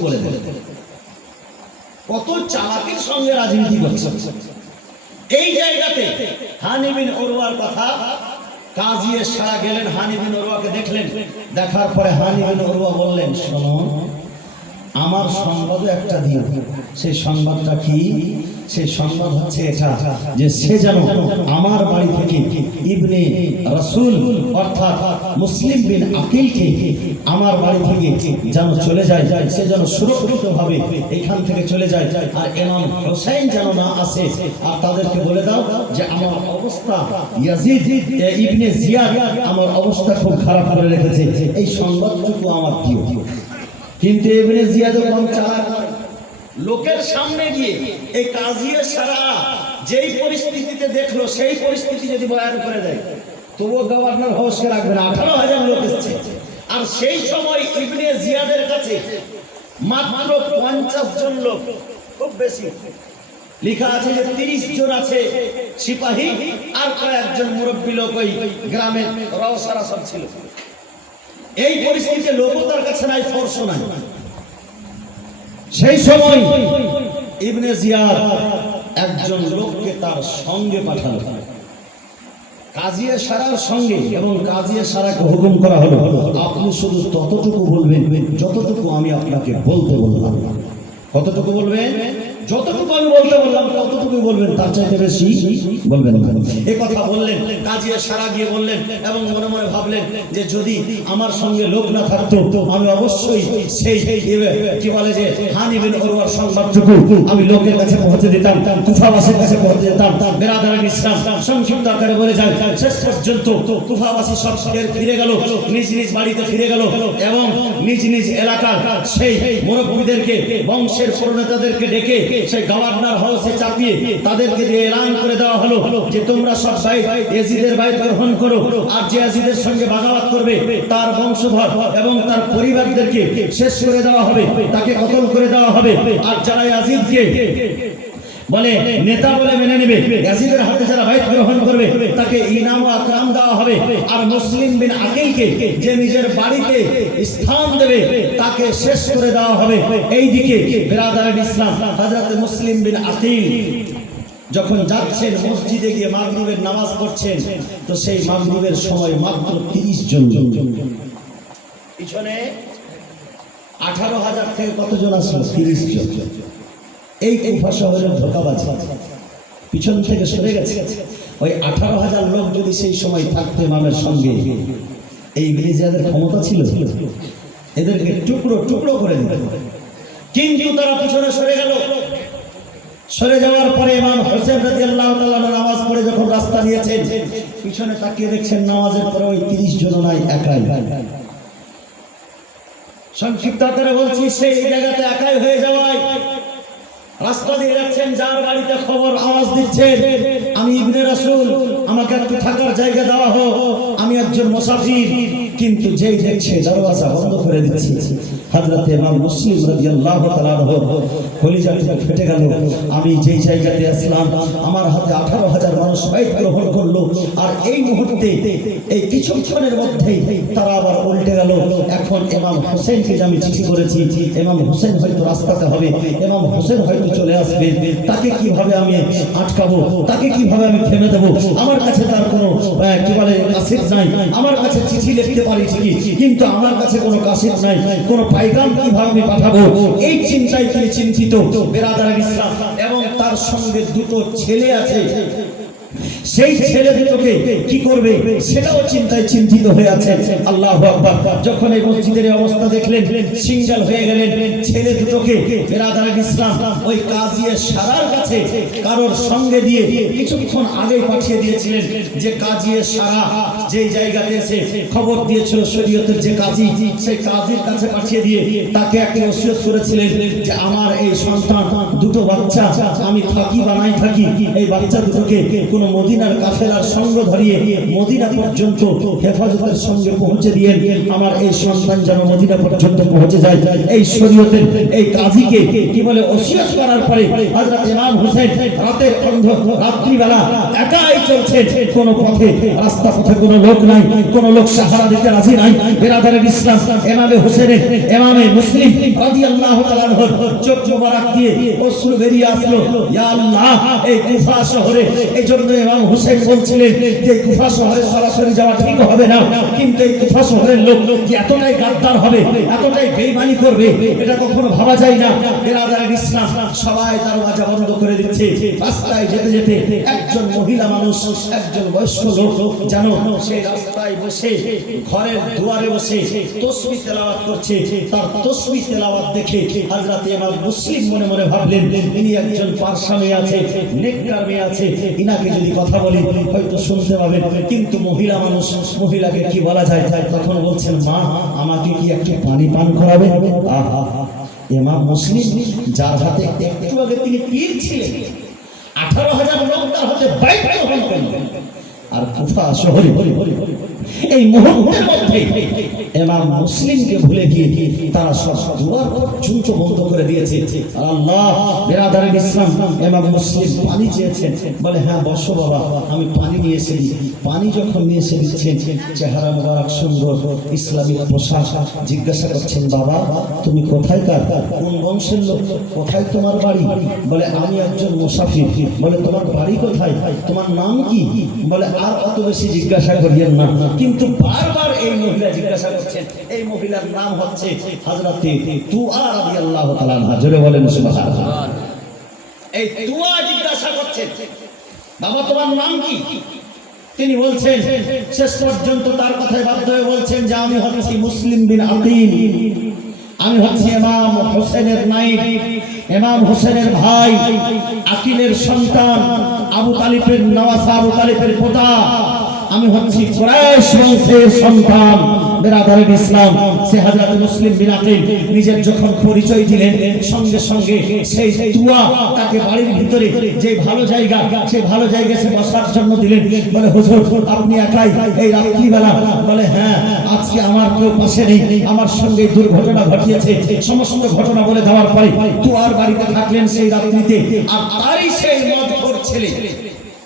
বলে দেন কত চালাকির সঙ্গে রাজনীতি করছে। এই জায়গাতে হানি বিন উরওয়ার কথা কাজী সারা গেলেন, হানি বিন উরওয়াকে দেখলেন, দেখার পরে হানি বিন উরওয়া বললেন, শোনো আমার সংবাদও একটা দিও। সেই সংবাদটা কি? সেই সংবাদ হচ্ছে এটা যে সে যেন আমার বাড়ি থেকে ইবনে রাসূল অর্থাৎ মুসলিম বিন আকিলকে আমার বাড়ি থেকে যেন চলে যায়, সে যেন সুরক্ষিতভাবে এখান থেকে চলে যায়, আর ইমাম হোসেন যেন না আসে। আর তাদেরকে বলে দাও যে আমার অবস্থা ইয়াজিদ ইবনে জিয়াদ আমার অবস্থা খুব খারাপ করে রেখেছে, এই সংবাদটুকু আমার দিও। কিন্তু ইবনে জিয়াদ কম চালাক, লোকের সামনে গিয়ে এই কাজী সারা যেই পরিস্থিতিতে দেখলো সেই পরিস্থিতি যদি বয়ান করে দেয় তবুও গভর্নর হাউসকে রাখবে না। 18,000 লোক এসেছে, আর সেই সময় ইবনে জিয়াদের কাছে মাত্র 50 জন লোক, খুব বেশি লেখা আছে যে 30 জন আছে সিপাহী আর কয়েকজন মুরব্বী লোক ওই গ্রামের রওসারা সব ছিল। এই পরিস্থিতিতে লোকও তার কাছে নাই, ফোর্সও নাই। সেই সময় ইবনে জিয়াদ একজন লোককে তার সঙ্গে পাঠালো কাজী সারার সঙ্গে, এবং কাজী সারাকে হুকুম করা হলো আপনি শুধু ততটুকু বলবেন যতটুকু আমি আপনাকে বলতে বললাম। কতটুকু বলবেন? যতটুকু আমি বলতে বললাম ততটুকু বলবেন, তার চাইতে বেশি বলবেন না। এই কথা বললেন, কাজী সারা গিয়ে বললেন এবং মনে মনে ভাবলেন যে যদি আমার সঙ্গে লোক না থাকতো আমি অবশ্যই সেই কি বলে যে হানি বিন উরওয়ার সংবাদটুকু আমি লোকের কাছে পৌঁছে দিতাম, কুফাবাসীর কাছে পৌঁছে দিতাম। বেরাদারান ইসলাম সংক্ষিপ্ত আকারে বলে যায়, শেষ পর্যন্ত কুফাবাসী সব ফিরে গেল, নিজ নিজ বাড়িতে ফিরে গেল এবং নিজ নিজ এলাকার সেই মুরব্বীদেরকে বংশের প্রণেতাদেরকে ডেকে সেই গভর্নর হাউসে চাপিয়ে তাদেরকে দিয়ে এলান করে দেওয়া হলো যে তোমরা সব ইয়াজিদের বাইত গ্রহণ করো, আর যে ইয়াজিদের সঙ্গে বাগাওয়াত করবে তার বংশধর এবং তার পরিবারদেরকে শেষ করে দেওয়া হবে, তাকে কতল করে দেওয়া হবে। আর যারা ইয়াজিদকে বলে নেতা বলে মেনে নেবে, ইয়াজিদের হাতে যারা বাইত গ্রহণ করবে তাকে ইনাম ও আকরাম দেওয়া হবে। আর মুসলিম বিন আকিলকে যে নিজের বাড়িতে স্থান দেবে তাকে শেষ করে দেওয়া হবে। এইদিকে বেরাদারান ইসলাম হযরত মুসলিম বিন আকিল যখন যাচ্ছেন মসজিদে গিয়ে মাগরিবের নামাজ পড়ছেন, তো সেই মাগরিবের সময় মাত্র 30 জন, পিছনে 18,000 থেকে কতজন আসলো? 30 জন। এই কুফা শহরের ধোঁকাবাজ পিছন থেকে সরে গেছে। ওই 18,000 লোক যদি সেই সময় থাকতো ইমামের সঙ্গে, এই ইবনে জিয়াদের ক্ষমতা ছিল এদেরকে টুকরো টুকরো করে দিত। কিন্তু তারা পিছনে সরে গেল। সরে যাওয়ার পরে ইমাম হোসেন রাদিয়াল্লাহু তাআলা নামাজ পড়ে যখন রাস্তা নিয়েছেন, পিছনে তাকিয়ে দেখছেন নামাজের পরে ওই 30 জন নাই, একাই। সংক্ষিপ্ত আকারে বলছি, সেই জায়গাতে একাই হয়ে যাওয়ায় রাস্তা দিয়ে যাচ্ছেন, যার বাড়িতে খবর আওয়াজ দিচ্ছেন আমি ইবনে রাসূল, আমাকে একটু থাকার জায়গা দেওয়া হোক, আমি একজন মুসাফির। কিন্তু যেই দেখছে দরওয়াজা বন্ধ করে দিচ্ছে, হযরত ইমাম মুসলিম রাদিয়াল্লাহু তাআলা কলিজাটা ফেটে গেল। আমি যেই জায়গাতে আসলাম আমার হাতে 18,000 মানুষ বাইত গ্রহণ করলো, আর এই মুহূর্তে এই কিছুক্ষণের মধ্যেই তারা আবার উল্টে গেল। এখন ইমাম হোসেনকে যে আমি চিঠি করেছি, ইমাম হোসেন হয়তো রাস্তাতে হবে, ইমাম হোসেন হয়তো চলে আসবে, তাকে কিভাবে আমি আটকাবো, তাকে কিভাবে আমি থেমে দেবো? আমার কাছে তার কোনো কি বলে কাসিদ নাই, আমার কাছে চিঠি লিখতে পারি ঠিকই, কিন্তু আমার কাছে কোনো কাসিদ নাই, কোনো পায়গাম কিভাবে আমি পাঠাবো? এই চিন্তায় তিনি চিন্তিত। বেরাদারান ইসলাম এবং তার সঙ্গে দুটো ছেলে আছে, সেই ছেলে দুটোকে কি করবে সেটাও চিন্তায় চিন্তিত হয়ে আছে। আল্লাহু আকবার। যখন এই মসজিদের অবস্থা দেখলেন, সিঙ্গেল হয়ে গেলেন, ছেলে দুটোকে বেরাদারান ইসলাম ওই কাজী সারার কাছে কারোর সঙ্গে দিয়ে কিছুক্ষণ আগে পাঠিয়ে দিয়েছিলেন। যে কাজী সারা যেই জায়গাতে এসে খবর দিয়েছিল শরীয়তের যে কাজী, সেই কাজীর কাছে পাঠিয়ে দিয়ে তাকে একটা ওসিয়ত করেছিলেন যে আমার এই সন্তান দুটো বাচ্চা, আমি থাকি বা নাই থাকি, এই বাচ্চা দুটোকে কোনো মদিনার কাফেলার সঙ্গ ধরিয়ে মদিনা পর্যন্ত হেফাজতের সঙ্গে পৌঁছে দিয়ে আমার এই সন্তান যেন মদিনা পর্যন্ত পৌঁছে যায়। এই শরীয়তের এই কাজীকে কি বলে ওসিয়ত করার পরে হযরত ইমাম হোসেন রাতের রাত্রিবেলা একাই চলছে, কোন পথে রাস্তা পথে কোনো লোক নাই, কোন লোক সাহারা দিতে রাজি নাই। বেরাদারের ইসলাম ইমামে হোসেনের ইমামে মুসলিম রাদিয়াল্লাহু তাআলা আনহু চোখ মোবারক দিয়ে অশ্রু বেরিয়ে আসলো। ইয়া আল্লাহ, এই কুফা শহরে, এই জন্য ইমাম হোসেন বলছিলেন যে কুফা শহরে সরাসরি যাওয়া ঠিক হবে না, কিন্তু এই কুফা শহরের লোক যে এতটাই গাদ্দার হবে, এতটাই বেঈমানি করবে, এটা কখনো ভাবা যায় না। বেরাদারের ইসলাম সবাই দরওয়াজা বন্ধ করে দিচ্ছে। রাস্তায় যেতে যেতে একজন মহিলা মানুষ, একজন বয়স্ক লোক যেন সেই রাস্তায় বসে ঘরের দুয়ারে বসে তাসবিহ তেলাওয়াত করছে। তার তাসবিহ তেলাওয়াত দেখে হযরত ইমাম মুসলিম মনে মনে ভাবলেন, ইনি একজন পারসা মেয়ে আছে, নেককার মেয়ে আছে, ইনাকে যদি কথা বলি হয়তো শুনতে পাবেন। কিন্তু মহিলা মানুষ, মহিলাকে কি বলা যায়? তখন বলছেন, মা আমাকে কি একটু পানি পান করাবে? আহা, ইমাম মুসলিম যার হাতে একটু আগে তিনি পীর ছিলেন, 18,000 লোক তার হাতে বাইত গ্রহণ করলেন। আর কুফা শহরে এই মুহূর্তের মধ্যে ইমাম মুসলিমকে ভুলে গিয়ে তারা সব দুয়ার পর্যন্ত বন্ধ করে দিয়েছে। আল্লাহ, বেরাদারের ইসলাম ইমাম মুসলিম পানি চেয়েছেন, বলে হ্যাঁ বসো বাবা, আমি পানি নিয়ে এসে দিই। পানি যখন নিয়ে এসে দিচ্ছেন, চেহারা মোবারক সুন্দর, ইসলামিক পোশাক, জিজ্ঞাসা করছেন, বাবা তুমি কোথায়কার, কোন বংশের লোক, কোথায় তোমার বাড়ি? বলে আমি একজন মুসাফির। বলে তোমার বাড়ি কোথায়, তোমার নাম কি? বলে আর অত বেশি জিজ্ঞাসা করিয়েন না। কিন্তু বারবার এই মহিলা জিজ্ঞাসা করছেন। এই মহিলার নাম হচ্ছে হযরত তুয়া রাদিয়াল্লাহু তাআলা আনহা। জোরে বলেন সুবহানাল্লাহ। এই তুয়া জিজ্ঞাসা করছেন, বাবা তোমার নাম কি? তিনি বলছেন, শেষ পর্যন্ত তার কথায় বাধ্য হয়ে বলছেন যে আমি হচ্ছি মুসলিম বিন আকিল, আমি হচ্ছি ইমাম হোসেনের নাইব, ইমাম হোসেনের ভাই, আকিলের সন্তান, আবু তালিবের নওয়াসা, আবু তালিবের পোতা, আমি হচ্ছি কুরাইশ বংশের সন্তান। বেরাদারের ইসলাম, সে হযরত মুসলিম বিন আকিল নিজের যখন পরিচয় দিলেন, সঙ্গে সঙ্গে সেই তুয়া তাকে বাড়ির ভিতরে যে ভালো জায়গা, সেই ভালো জায়গায় সে বসার জন্য দিলেন। বলে হুজুর আপনি একাই এই রাত্রিবেলা? বলে হ্যাঁ, আজকে আমার কেউ পাশে নেই, আমার সঙ্গে দুর্ঘটনা ঘটিয়েছে। সমস্ত ঘটনা বলে দেওয়ার পরে তুয়ার বাড়িতে থাকলেন সেই রাত্রিতে। আর তারই সেই মদখোর ছেলে,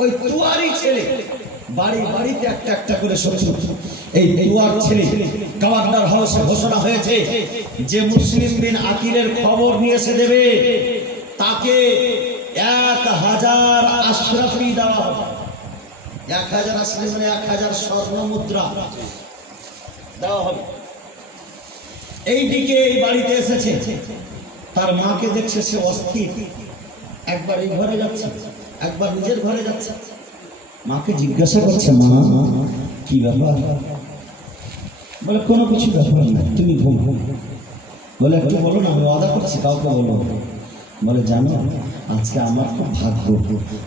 ওই তুয়ারই ছেলে, বাড়ি বাড়িতে একটা একটা করে শত্রু। এই তুয়ার ছেলে গভর্নর হাউসে ঘোষণা হয়েছে যে মুসলিম বিন আকিলের খবর নিয়ে এসে দেবে, তাকে 1000 আশরাফি দেওয়া হবে। 1000 আশরাফি মানে 1000 স্বর্ণ মুদ্রা দেওয়া হবে। এইদিকে এই বাড়িতে এসেছে, তার মাকে দেখছে সে অস্থির, একবার এই ঘরে যাচ্ছে, একবার নিজের ঘরে যাচ্ছে। মাকে জিজ্ঞাসা করছে, মা কি ব্যাপার? বলে কোনো কিছু ব্যাপার না, তুমি ঘুম। বলে একটু বলো না, আমি ওয়াদা করছি কাউকে বলো। বলে জানো আজকে আমার খুব ভাগ্য,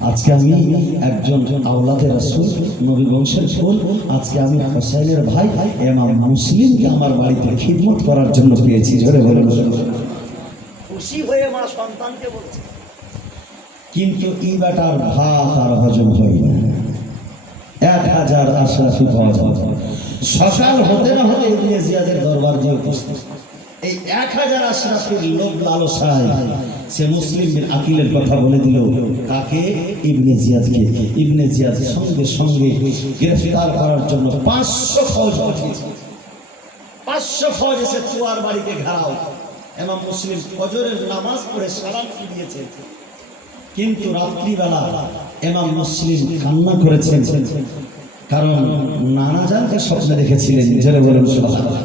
আজকে আমি একজন আওলাদে রাসূল, নবী বংশের ফুল, আজকে আমি হোসেনের ভাই ইমাম মুসলিমকে আমার বাড়িতে খিদমত করার জন্য পেয়েছি। জোরে বলেন। খুশি হয়ে মা সন্তানকে বলছে, কিন্তু এই বেটার ভাত আর হজম হয় না। 1000 আশরাফি পাওয়া যায়। সকাল হতে না হতে ইবনে জিয়াদের দরবার যে উপস্থিত, এই 1000 আশরাফির লোভ লালসায় সে মুসলিম বিন আকিলের কথা বলে দিল। কাকে? ইবনে জিয়াদকে। ইবনে জিয়াদ সঙ্গে সঙ্গে গ্রেফতার করার জন্য 500 ফৌজ পাঠিয়েছে। 500 ফৌজ এসে তুয়ার বাড়িতে ঘেরাও। ইমাম মুসলিম ফজরের নামাজ পড়ে সালাম ফিরিয়েছে। কিন্তু রাত্রিবেলা ইমাম মুসলিম কান্না করেছেন, কারণ নানাজানকে স্বপ্নে দেখেছিলেন। জোরে বলেন সুবহানাল্লাহ।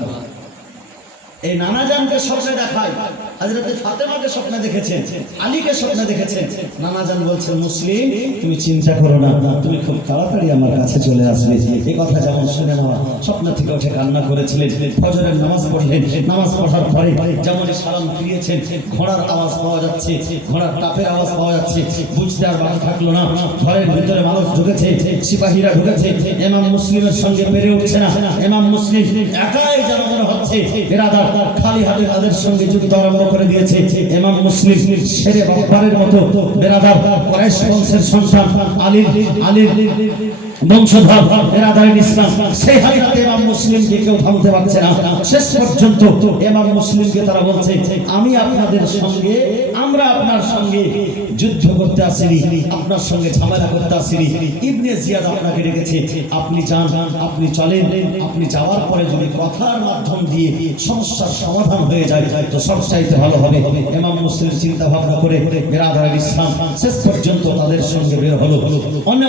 এই নানাজানকে স্বপ্নে দেখায়, হযরত ফাতেমাকে স্বপ্নে দেখেছেন, আলীকে স্বপ্নে দেখেছেন। নানাজান বলছেন, মুসলিম তুমি চিন্তা করো না, তুমি খুব তাড়াতাড়ি আমার কাছে চলে আসবে। এই কথা যেমন শুনে নেওয়া, স্বপ্ন থেকে উঠে কান্না করেছিলেন। ফজরের নামাজ পড়লেন, নামাজ পড়ার পরে যেমন সালাম ফিরিয়েছেন, ঘোড়ার আওয়াজ পাওয়া যাচ্ছে, ঘোড়ার টাপের আওয়াজ পাওয়া যাচ্ছে। বুঝতে আর বাকি থাকলো না, ঘরের ভিতরে মানুষ ঢুকেছে, সিপাহীরা ঢুকেছে। ইমাম মুসলিমের সঙ্গে পেরে উঠছে না। ইমাম মুসলিম একাই যেন মনে হচ্ছে বেরাদার, খালি হাতে তাদের সঙ্গে যুদ্ধ আরম্ভ করে দিয়েছে। ইমাম মুসলিম শেরে বাব্বারের মতো বেরাদার কুরাইশ বংশের সন্তান, আলীর বংশধর বেরাদার ইসলাম, সেই হাদিসে ইমাম মুসলিমকে কেউ থামতে পারছে না। শেষ পর্যন্ত ইমাম মুসলিমকে তারা বলছে, আমি আপনাদের সঙ্গে, আমরা আপনার সঙ্গে যুদ্ধ করতে আসিনি, আপনার সঙ্গে ঝামেলা করতে আসিনি। ইবনে জিয়াদ আপনাকে ডেকেছে, আপনি যান, আপনি চলেন। আপনি যাওয়ার পরে যদি কথার মাধ্যম দিয়ে সমস্যার সমাধান হয়ে যায় তো সবচাইতে ভালো হবে। ইমাম মুসলিম চিন্তা ভাবনা করে বেরাদার ইসলাম শেষ পর্যন্ত তাদের সঙ্গে বের হলো। অন্য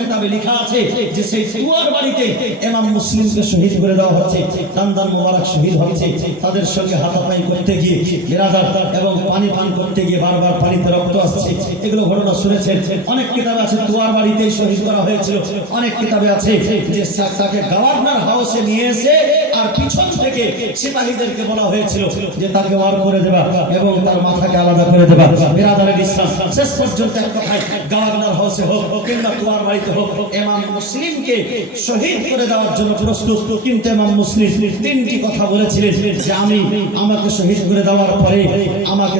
কিতাবে লেখা আছে যে সেই তুয়ার বাড়িতে ইমাম মুসলিমকে শহীদ করে দেওয়া হচ্ছে, দান্দান মোবারক শহীদ হচ্ছে। তাদের সঙ্গে হাতাপাই করতে গিয়ে বেরাদার এবং পানি পান করতে গিয়ে বারবার পানিতে রক্ত আসছে, এগুলো ঘটনা শুনেছেন। অনেক কিতাবে আছে তুয়ার বাড়িতেই শহীদ করা হয়েছিল, অনেক কিতাবে আছে যে তাকে গভর্নর হাউসে নিয়ে এসে আর পিছন থেকে সিপাহীদেরকে বলা হয়েছিল যে তাকে ওয়ার করে দেবা এবং তার মাথাকে আলাদা করে দেবা। বেরাদারের ইসলাম শেষ পর্যন্ত এক কথায় গভর্নর হাউসে হোক কিংবা তুয়ার বাড়িতে হোক ইমাম মুসলিমকে শহীদ করে দেওয়ার জন্য প্রস্তুত। কিন্তু ইমাম মুসলিম তিনটি কথা বলেছিলেন যে আমাকে শহীদ করে দেওয়ার পরে আমাকে